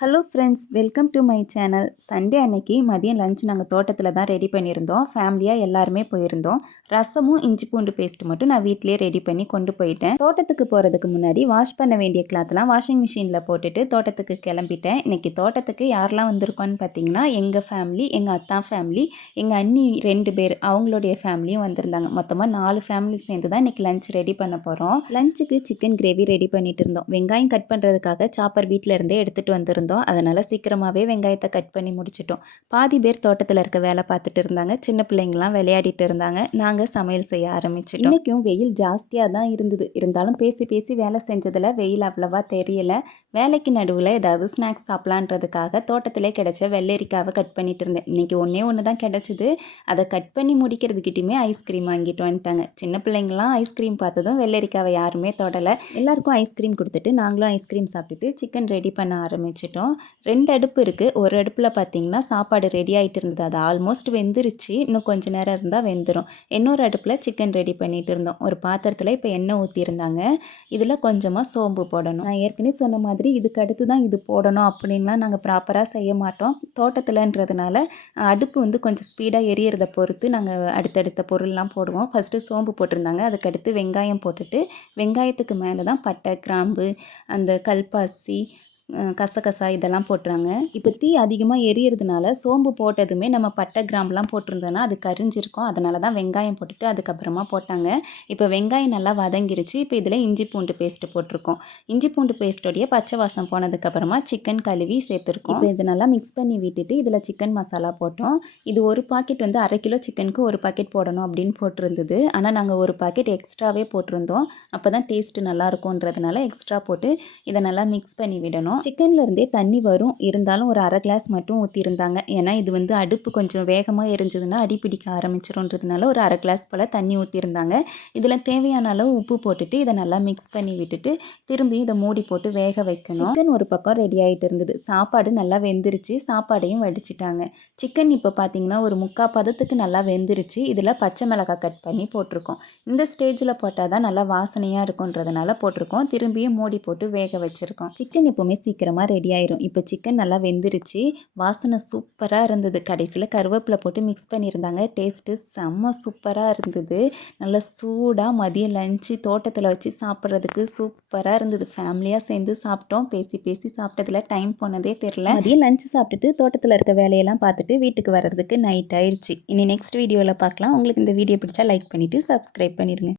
Hello friends, welcome to my channel. Sunday அன்னைக்கு மதியம் lunch நாங்கள் தோட்டத்தில் தான் ரெடி பண்ணியிருந்தோம். ஃபேமிலியாக எல்லாருமே போயிருந்தோம். ரசமும் இஞ்சி பூண்டு பேஸ்ட் மட்டும் நான் வீட்டிலேயே ரெடி பண்ணி கொண்டு போயிட்டேன். தோட்டத்துக்கு போகிறதுக்கு முன்னாடி வாஷ் பண்ண வேண்டிய கிளாத்லாம் வாஷிங் மிஷினில் போட்டுட்டு தோட்டத்துக்கு கிளம்பிட்டேன். இன்றைக்கி தோட்டத்துக்கு யாரெல்லாம் வந்திருக்கோன்னு பார்த்தீங்கன்னா, எங்கள் ஃபேமிலி, எங்கள் அத்தா ஃபேமிலி, எங்கள் அண்ணி 2 பேர் அவங்களுடைய ஃபேமிலியும் வந்திருந்தாங்க. மொத்தமாக 4 ஃபேமிலி சேர்ந்து தான் இன்றைக்கி லஞ்ச் ரெடி பண்ண போகிறோம். லஞ்சுக்கு சிக்கன் கிரேவி ரெடி பண்ணிட்டு இருந்தோம். வெங்காயம் கட் பண்ணுறதுக்காக சாப்பர் வீட்டில் இருந்தே எடுத்துகிட்டு வந்திருந்தோம். அதனால் சீக்கிரமாகவே வெங்காயத்தை கட் பண்ணி முடிச்சிட்டோம். பாதி பேர் தோட்டத்தில் இருக்க வேலை பார்த்துட்டு இருந்தாங்க. சின்ன பிள்ளைங்கள்லாம் விளையாடிட்டு இருந்தாங்க. நாங்கள் சமையல் செய்ய ஆரம்பிச்சிட்டோம். இன்றைக்கும் வெயில் ஜாஸ்தியாக தான் இருந்தது. இருந்தாலும் பேசி பேசி வேலை செஞ்சதில் வெயில் அவ்வளவா தெரியலை. வேலைக்கு நடுவில் ஏதாவது ஸ்நாக்ஸ் சாப்பிட்லான்றதுக்காக தோட்டத்திலே கிடைச்ச வெள்ளரிக்காவை கட் பண்ணிட்டு இருந்தேன். இன்றைக்கி ஒன்று தான் கிடச்சிது. அதை கட் பண்ணி முடிக்கிறதுக்கிட்டையுமே ஐஸ்கிரீம் வாங்கிட்டு வந்துட்டாங்க. சின்ன பிள்ளைங்களாம் ஐஸ்கிரீம் பார்த்ததும் வெள்ளரிக்காவை யாருமே தொடலை. எல்லாருக்கும் ஐஸ்கிரீம் கொடுத்துட்டு நாங்களும் ஐஸ்கிரீம் சாப்பிட்டுட்டு சிக்கன் ரெடி பண்ண ஆரம்பிச்சிட்டோம். 2 அடுப்பு இருக்குது. ஒரு அடுப்பில் பார்த்திங்கன்னா சாப்பாடு ரெடி ஆகிட்டு இருந்தது. அது ஆல்மோஸ்ட் வெந்துருச்சு. இன்னும் கொஞ்சம் நேரம் இருந்தால் வெந்துடும். இன்னொரு அடுப்பில் சிக்கன் ரெடி பண்ணிகிட்டு இருந்தோம். ஒரு பாத்திரத்தில் இப்போ எண்ணெய் ஊற்றிருந்தாங்க. இதில் கொஞ்சமாக சோம்பு போடணும். நான் ஏற்கனவே சொன்ன மாதிரி இதுக்கு அடுத்து தான் இது போடணும் அப்படின்லாம் நாங்கள் ப்ராப்பராக செய்ய மாட்டோம். தோட்டத்தில்ன்றதுனால அடுப்பு வந்து கொஞ்சம் ஸ்பீடாக எரியறதை பொறுத்து நாங்கள் அடுத்தடுத்த பொருள்லாம் போடுவோம். ஃபஸ்ட்டு சோம்பு போட்டிருந்தாங்க. அதுக்கடுத்து வெங்காயம் போட்டுட்டு வெங்காயத்துக்கு மேலே தான் பட்டை, கிராம்பு, அந்த கல்பாசி, கசகசா இதெல்லாம் போட்டுறாங்க. இப்போ தீ அதிகமாக எரியறதுனால சோம்பு போட்டதுமே நம்ம பட்டை, கிராம்புலாம் போட்டிருந்தோன்னா அது கரிஞ்சிருக்கும். அதனால தான் வெங்காயம் போட்டுட்டு அதுக்கப்புறமா போட்டாங்க. இப்போ வெங்காயம் நல்லா வதங்கிருச்சு. இப்போ இதில் இஞ்சி பூண்டு பேஸ்ட்டு போட்டிருக்கோம். இஞ்சி பூண்டு பேஸ்ட்டோடைய பச்சை வாசம் போனதுக்கப்புறமா சிக்கன் கழுவி சேர்த்துருக்கோம். இப்போ இது நல்லா மிக்ஸ் பண்ணி விட்டுட்டு இதில் சிக்கன் மசாலா போட்டோம். இது ஒரு பாக்கெட் வந்து 1/2 கிலோ சிக்கனுக்கு ஒரு பாக்கெட் போடணும் அப்படின்னு போட்டிருந்தது. ஆனால் நாங்கள் ஒரு பாக்கெட் எக்ஸ்ட்ராவே போட்டிருந்தோம். அப்போ தான் டேஸ்ட்டு நல்லாயிருக்குன்றதுனால எக்ஸ்ட்ரா போட்டு இதை நல்லா மிக்ஸ் பண்ணி விடணும். சிக்கன்ல இருந்தே தண்ணி வரும். இருந்தாலும் ஒரு 1/2 கிளாஸ் மட்டும் ஊற்றிருந்தாங்க. ஏன்னா இது வந்து அடுப்பு கொஞ்சம் வேகமாக எரிஞ்சதுன்னா அடிப்பிடிக்க ஆரம்பிச்சிருன்றதுனால ஒரு 1/2 கிளாஸ் போல் தண்ணி ஊற்றிருந்தாங்க. இதில் தேவையான அளவு உப்பு போட்டுட்டு இதை நல்லா மிக்ஸ் பண்ணி விட்டுட்டு திரும்பி இதை மூடி போட்டு வேக வைக்கணும். சிக்கன் ஒரு பக்கம் ரெடி ஆகிட்டு இருந்தது. சாப்பாடு நல்லா வெந்துருச்சு. சாப்பாடையும் வடிச்சிட்டாங்க. சிக்கன் இப்போ பார்த்தீங்கன்னா ஒரு 3/4 பதத்துக்கு நல்லா வெந்துருச்சு. இதில் பச்சை மிளகாய் கட் பண்ணி போட்டிருக்கோம். இந்த ஸ்டேஜில் போட்டால் தான் நல்லா வாசனையாக இருக்குன்றதுனால போட்டிருக்கோம். திரும்பியும் மூடி போட்டு வேக வச்சுருக்கோம். சிக்கன் எப்போவுமே சீக்கிரமாக ரெடி ஆயிரும். இப்போ சிக்கன் நல்லா வெந்துருச்சு. வாசனை சூப்பராக இருந்தது. கடைசியில் கருவேப்பிலை போட்டு மிக்ஸ் பண்ணியிருந்தாங்க. டேஸ்ட்டு செம்ம சூப்பராக இருந்தது. நல்லா சூடாக மதியம் லஞ்சு தோட்டத்தில் வச்சு சாப்பிட்றதுக்கு சூப்பராக இருந்தது. ஃபேமிலியாக சேர்ந்து சாப்பிட்டோம். பேசி பேசி சாப்பிட்டதில் டைம் போனதே தெரில. மதியம் லஞ்சு சாப்பிட்டுட்டு தோட்டத்தில் இருக்க வேலையெல்லாம் பார்த்துட்டு வீட்டுக்கு வர்றதுக்கு நைட் ஆயிடுச்சு. இனி நெக்ஸ்ட் வீடியோவில் பார்க்கலாம். உங்களுக்கு இந்த வீடியோ பிடிச்சா லைக் பண்ணிவிட்டு சப்ஸ்கிரைப் பண்ணிடுங்க.